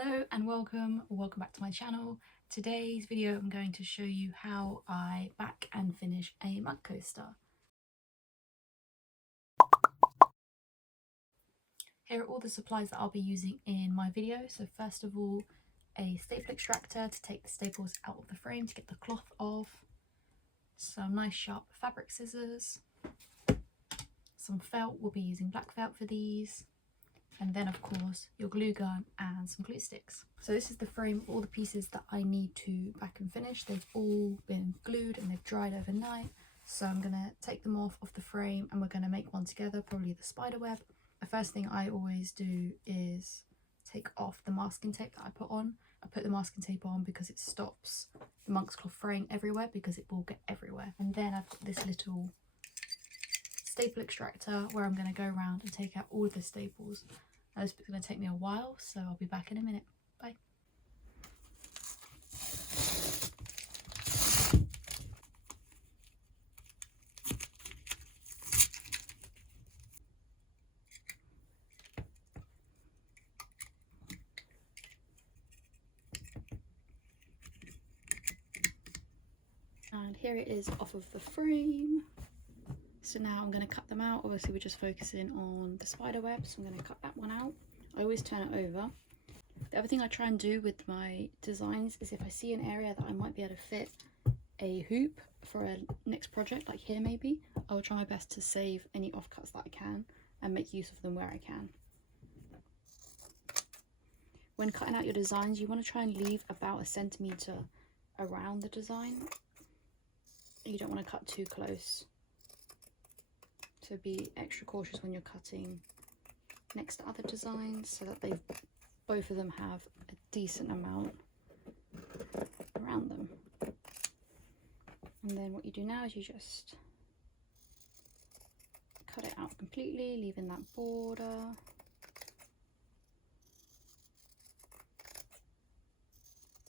Hello and welcome back to my channel. Today's video I'm going to show you how I back and finish a mug coaster. Here are all the supplies that I'll be using in my video. So first of all, a staple extractor to take the staples out of the frame to get the cloth off, some nice sharp fabric scissors, some felt, we'll be using black felt for these, and then of course your glue gun and some glue sticks. So this is the frame of all the pieces that I need to back and finish. They've all been glued and they've dried overnight, so I'm going to take them off the frame and we're going to make one together, probably the spider web. The first thing I always do is take off the masking tape that I put on. I put the masking tape on because it stops the monk's cloth fraying everywhere, because it will get everywhere. And then I've got this little staple extractor where I'm going to go around and take out all of the staples. Now this is going to take me a while, so I'll be back in a minute. Bye. And here it is off of the frame. So now I'm going to cut them out. Obviously we're just focusing on the spider web, so I'm going to cut that one out. I always turn it over. The other thing I try and do with my designs is if I see an area that I might be able to fit a hoop for a next project, like here maybe, I'll try my best to save any offcuts that I can and make use of them where I can. When cutting out your designs, you want to try and leave about 1 centimetre around the design. You don't want to cut too close. So be extra cautious when you're cutting next to other designs, so that both of them have a decent amount around them. And then what you do now is you just cut it out completely, leaving that border.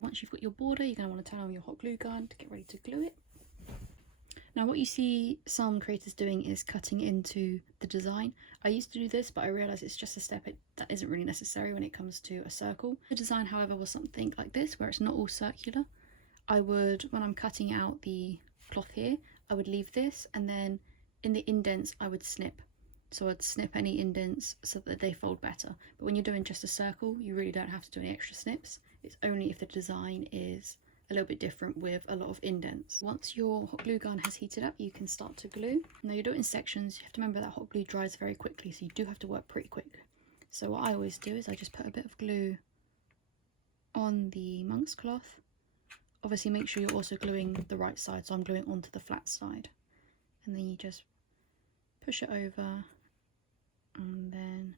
Once you've got your border, you're going to want to turn on your hot glue gun to get ready to glue it. Now what you see some creators doing is cutting into the design. I used to do this, but I realised it's just a step that isn't really necessary when it comes to a circle. The design, however, was something like this, where it's not all circular. I would, when I'm cutting out the cloth here, I would leave this, and then in the indents I would snip. So I'd snip any indents so that they fold better. But when you're doing just a circle, you really don't have to do any extra snips. It's only if the design is a little bit different with a lot of indents. Once your hot glue gun has heated up, you can start to glue. Now you do it in sections. You have to remember that hot glue dries very quickly, so you do have to work pretty quick. So what I always do is I just put a bit of glue on the monk's cloth. Obviously make sure you're also gluing the right side, so I'm gluing onto the flat side. And then you just push it over and then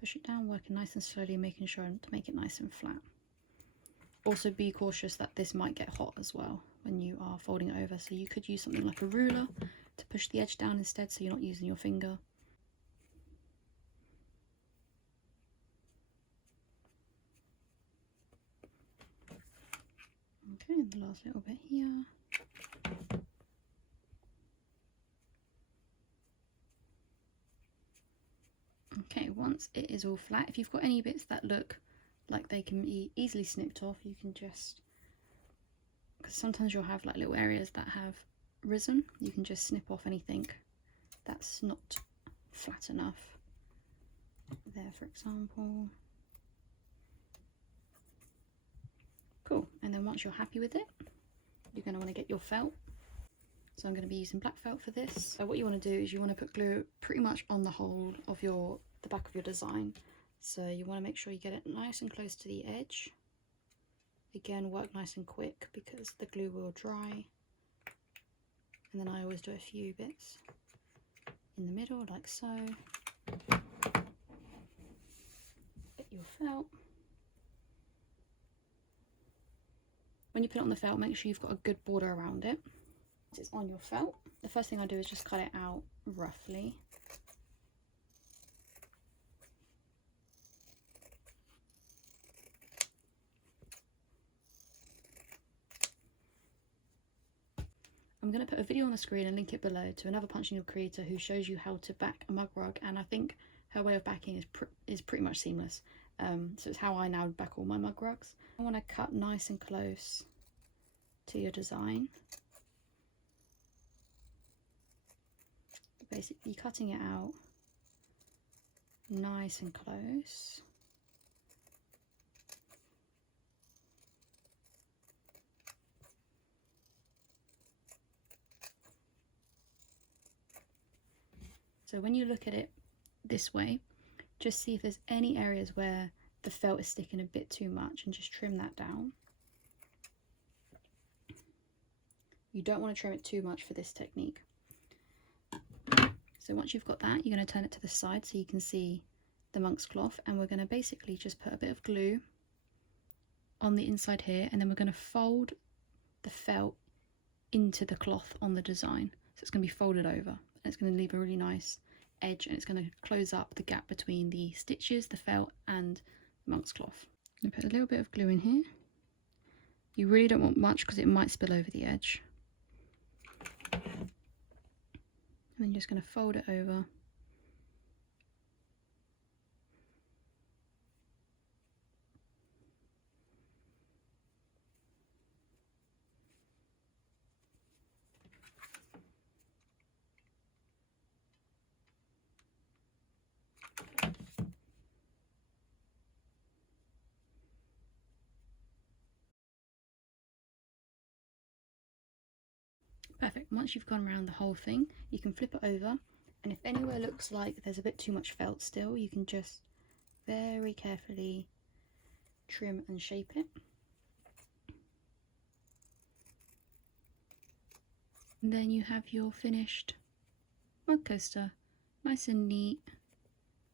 push it down, working nice and slowly, making sure to make it nice and flat. Also be cautious that this might get hot as well when you are folding it over, so you could use something like a ruler to push the edge down instead, so you're not using your finger. Okay, and the last little bit here. Okay, once it is all flat, if you've got any bits that look like they can be easily snipped off, you can just, because sometimes you'll have like little areas that have risen, you can just snip off anything that's not flat enough there, for example. Cool. And then once you're happy with it, you're going to want to get your felt. So I'm going to be using black felt for this. So what you want to do is you want to put glue pretty much on the whole of the back of your design. So you want to make sure you get it nice and close to the edge. Again, work nice and quick because the glue will dry. And then I always do a few bits in the middle, like so. Get your felt. When you put it on the felt, make sure you've got a good border around it. Once it's on your felt, the first thing I do is just cut it out roughly. I'm going to put a video on the screen and link it below to another Punching Your Creator who shows you how to back a mug rug, and I think her way of backing is pretty much seamless. So it's how I now back all my mug rugs. I want to cut nice and close to your design. Basically cutting it out nice and close. So when you look at it this way, just see if there's any areas where the felt is sticking a bit too much and just trim that down. You don't want to trim it too much for this technique. So once you've got that, you're going to turn it to the side so you can see the monk's cloth, and we're going to basically just put a bit of glue on the inside here, and then we're going to fold the felt into the cloth on the design. So it's going to be folded over, and it's going to leave a really nice edge, and it's going to close up the gap between the stitches, the felt, and the monk's cloth. I'm going to put a little bit of glue in here. You really don't want much because it might spill over the edge. And then you're just going to fold it over. Perfect. Once you've gone around the whole thing, you can flip it over, and if anywhere looks like there's a bit too much felt still, you can just very carefully trim and shape it. And then you have your finished mug coaster, nice and neat,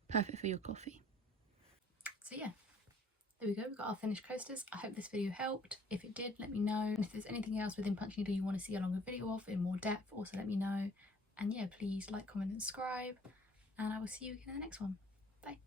perfect for your coffee. So yeah, there we go, we've got our finished coasters. I hope this video helped. If it did, let me know. And if there's anything else within punch needle you want to see a longer video of in more depth, also let me know. And yeah, please like, comment and subscribe, and I will see you again in the next one. Bye.